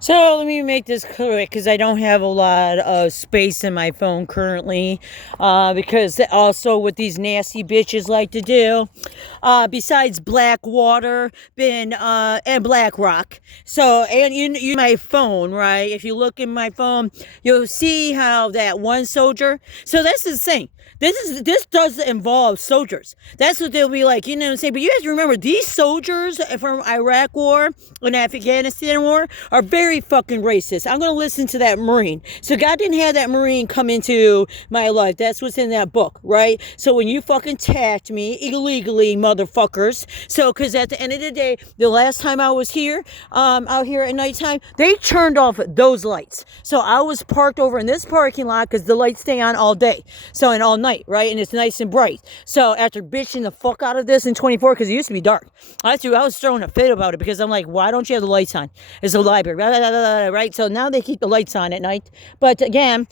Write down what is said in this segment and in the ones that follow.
So let me make this quick because I don't have a lot of space in my phone currently. Because also what these nasty bitches like to do, besides Blackwater, and BlackRock. So and you my phone, right? If you look in my phone, you'll see how that one soldier. So that's the thing. This does involve soldiers. That's what they'll be like, you know what I'm saying? But you have to remember, these soldiers from Iraq War and Afghanistan War are very fucking racist. I'm gonna listen to that Marine. So God didn't have that Marine come into my life. That's what's in that book, right? So when you fucking attacked me illegally, motherfuckers. So because at the end of the day, the last time I was here, out here at nighttime, they turned off those lights. So I was parked over in this parking lot because the lights stay on all day. So and all night, right? And it's nice and bright. So after bitching the fuck out of this in 24, because it used to be dark, I was throwing a fit about it because I'm like, why don't you have the lights on? It's a library, right? So now they keep the lights on at night. But again,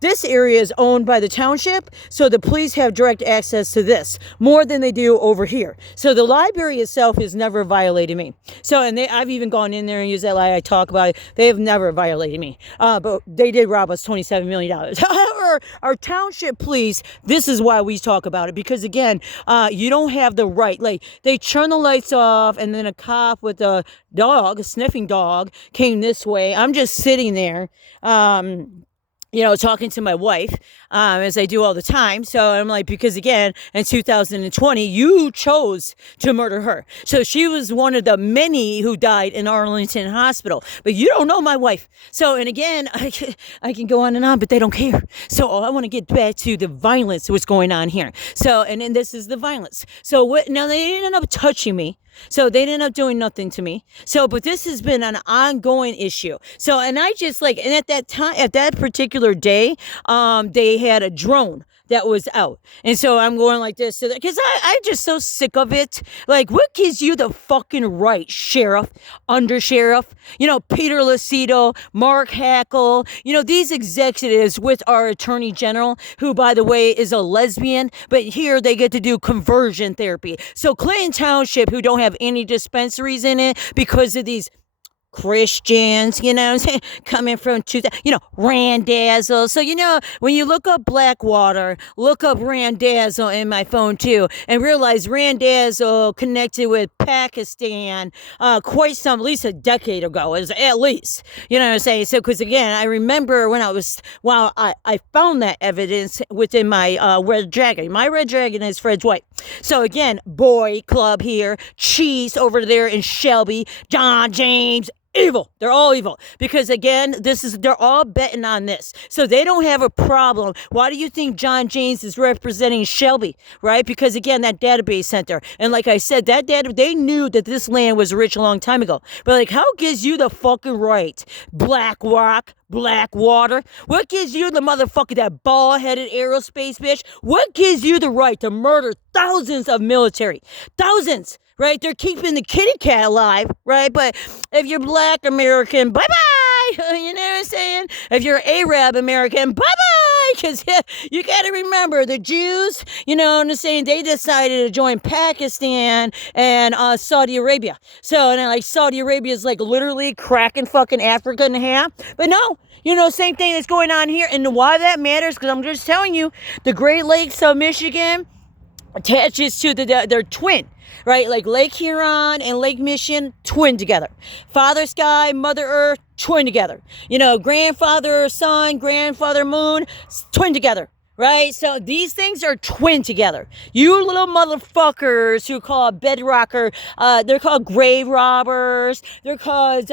this area is owned by the township, so the police have direct access to this more than they do over here. So the library itself has never violated me. So I've even gone in there and used that lie. I talk about it. They have never violated me. But they did rob us $27 million. However, our township police, this is why we talk about it, because again, you don't have the right. Like, they turn the lights off, and then a cop with a dog, a sniffing dog, came this way. I'm just sitting there, talking to my wife, as I do all the time. So I'm like, because again, in 2020, you chose to murder her. So she was one of the many who died in Arlington Hospital. But you don't know my wife. So, and again, I can go on and on, but they don't care. So I want to get back to the violence, what's going on here. So, and then this is the violence. So now they didn't end up touching me. So they ended up doing nothing to me. So, but this has been an ongoing issue. So, and I just like, and at that time, at that particular day, they had a drone that was out. And so I'm going like this, because I'm just so sick of it. Like, what gives you the fucking right, sheriff, under sheriff, Peter Lucido, Mark Hackle, these executives with our attorney general, who, by the way, is a lesbian, but here they get to do conversion therapy. So Clinton Township, who don't have any dispensaries in it because of these Christians, coming from Randazzo. So, when you look up Blackwater, look up Randazzo in my phone too, and realize Randazzo connected with Pakistan quite at least a decade ago, at least. You know what I'm saying? So, because again, I remember when I found that evidence within my red dragon. My red dragon is Fred's White. So again, boy club here, Cheese over there in Shelby, John James, evil. They're all evil. Because again, they're all betting on this. So they don't have a problem. Why do you think John James is representing Shelby? Right? Because again, that database center. And like I said, they knew that this land was rich a long time ago. But like, how gives you the fucking right? BlackRock, Blackwater. What gives you the motherfucker, that bald-headed aerospace bitch? What gives you the right to murder thousands of military? Thousands. Right? They're keeping the kitty cat alive, right? But if you're Black American, bye-bye! You know what I'm saying? If you're Arab American, bye-bye! Because you got to remember, the Jews, you know what I'm saying, they decided to join Pakistan and Saudi Arabia. So, and like, Saudi Arabia is like literally cracking fucking Africa in half. But no, same thing that's going on here. And why that matters, because I'm just telling you, the Great Lakes of Michigan attaches to their twin, right? Like Lake Huron and Lake Michigan, twin together. Father Sky, Mother Earth, twin together. Grandfather Sun, grandfather Moon, twin together. Right? So these things are twin together. You little motherfuckers who call bedrocker, they're called grave robbers. They're called,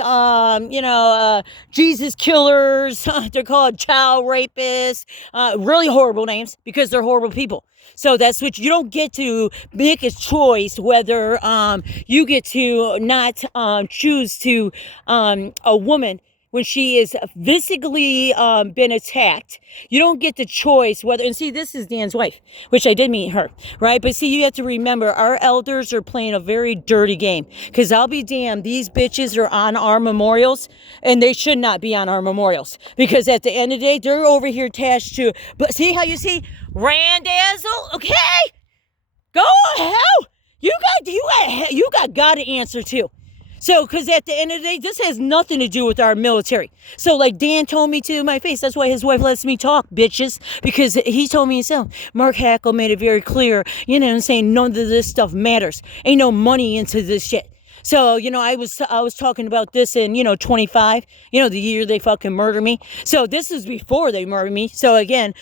Jesus killers. They're called child rapists. Really horrible names because they're horrible people. So that's what you don't get to make a choice whether you get to not choose to a woman when she is physically been attacked. You don't get the choice whether, and see, this is Dan's wife, which I did meet her, right? But see, you have to remember, our elders are playing a very dirty game, because I'll be damned, these bitches are on our memorials, and they should not be on our memorials, because at the end of the day, they're over here attached to, but see how you see Randazzo? Okay, go hell. You got God to answer to. So, because at the end of the day, this has nothing to do with our military. So, like Dan told me to my face, that's why his wife lets me talk, bitches. Because he told me himself, Mark Hackle made it very clear, you know what I'm saying, none of this stuff matters. Ain't no money into this shit. So, you know, I was talking about this in, 25, the year they fucking murdered me. So this is before they murdered me. So again,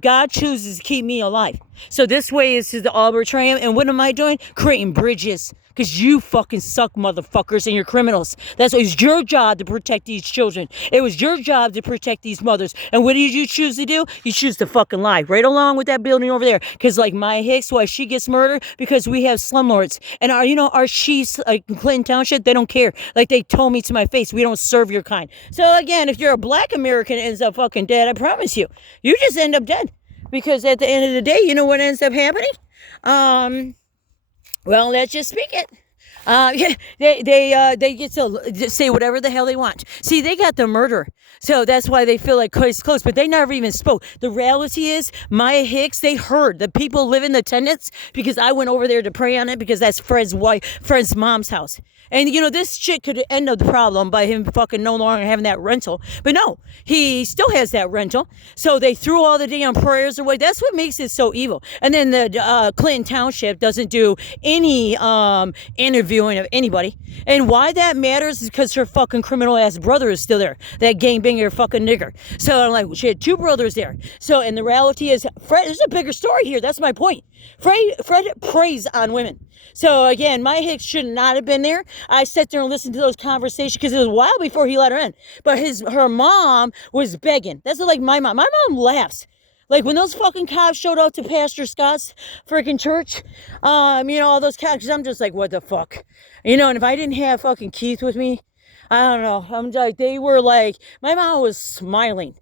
God chooses to keep me alive. So this way is to the arbitrarium. And what am I doing? Creating bridges. Because you fucking suck, motherfuckers, and you're criminals. It was your job to protect these children. It was your job to protect these mothers. And what did you choose to do? You choose to fucking lie. Right along with that building over there. Because like Maya Hicks, why she gets murdered? Because we have slumlords. And our chiefs, like Clinton Township, they don't care. Like they told me to my face, we don't serve your kind. So again, if you're a black American and ends up fucking dead, I promise you, you just end up dead. Because at the end of the day, you know what ends up happening? Well, let's just speak it. They get to say whatever the hell they want. See, they got the murder. So that's why they feel like it's close, but they never even spoke. The reality is, Maya Hicks, they heard the people live in the tenants because I went over there to pray on it because that's Fred's mom's house. And, this shit could end up the problem by him fucking no longer having that rental. But no, he still has that rental. So they threw all the damn prayers away. That's what makes it so evil. And then the Clinton Township doesn't do any interviewing of anybody. And why that matters is because her fucking criminal ass brother is still there. That gangbanger fucking nigger. So I'm like, she had two brothers there. So, and the reality is, Fred, there's a bigger story here. That's my point. Fred preys on women. So again, Maya Hicks should not have been there. I sat there and listened to those conversations because it was a while before he let her in. But her mom was begging. That's like my mom. My mom laughs. Like when those fucking cops showed up to Pastor Scott's freaking church, all those cops, I'm just like, what the fuck? And if I didn't have fucking Keith with me, I don't know. I'm like, they were like, my mom was smiling.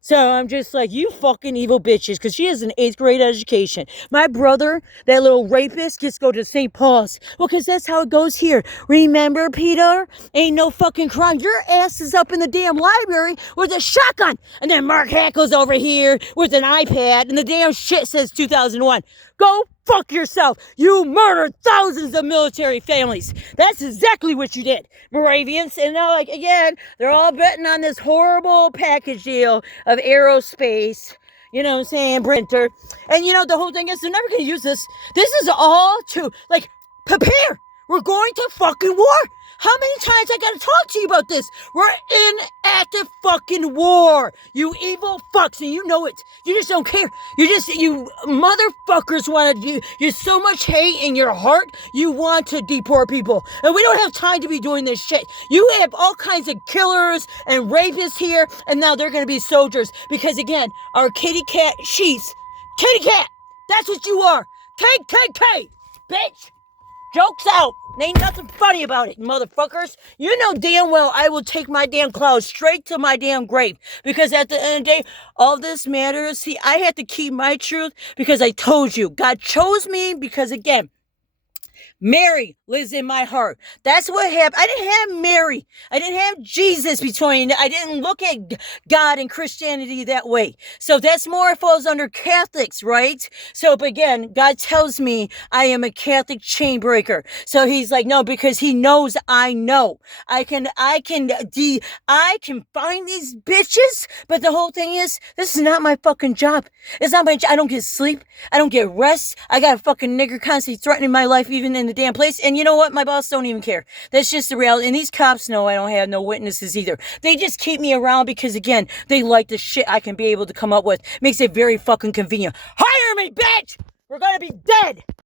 So I'm just like, you fucking evil bitches, because she has an 8th grade education. My brother, that little rapist, gets to go to St. Paul's. Well, because that's how it goes here. Remember, Peter? Ain't no fucking crime. Your ass is up in the damn library with a shotgun. And then Mark Hackle's over here with an iPad, and the damn shit says 2001. Go fuck yourself. You murdered thousands of military families. That's exactly what you did, Moravians. And now, like, again, they're all betting on this horrible package deal of aerospace, you know what I'm saying, printer. And, the whole thing is they're never going to use this. This is all to, like, prepare. We're going to fucking war. How many times I gotta talk to you about this? We're in active fucking war. You evil fucks, and you know it. You just don't care. You motherfuckers want to do, you so much hate in your heart, you want to deport people. And we don't have time to be doing this shit. You have all kinds of killers and rapists here, and now they're gonna be soldiers. Because again, our kitty cat chiefs, kitty cat, that's what you are. KKK, bitch. Joke's out. Ain't nothing funny about it, motherfuckers. You know damn well I will take my damn clouds straight to my damn grave. Because at the end of the day, all this matters. See, I have to keep my truth because I told you. God chose me because, again, Mary lives in my heart. That's what happened. I didn't have Mary. I didn't have Jesus between. I didn't look at God and Christianity that way. So that's more falls under Catholics, right? So, but again, God tells me I am a Catholic chain breaker. So he's like, no, because he knows I know. I can find these bitches. But the whole thing is, this is not my fucking job. It's not my job. I don't get sleep. I don't get rest. I got a fucking nigger constantly threatening my life, even in the damn place. And you know what? My boss don't even care. That's just the reality. And these cops know I don't have no witnesses either. They just keep me around because, again, they like the shit I can be able to come up with. Makes it very fucking convenient. Hire me, bitch! We're gonna be dead!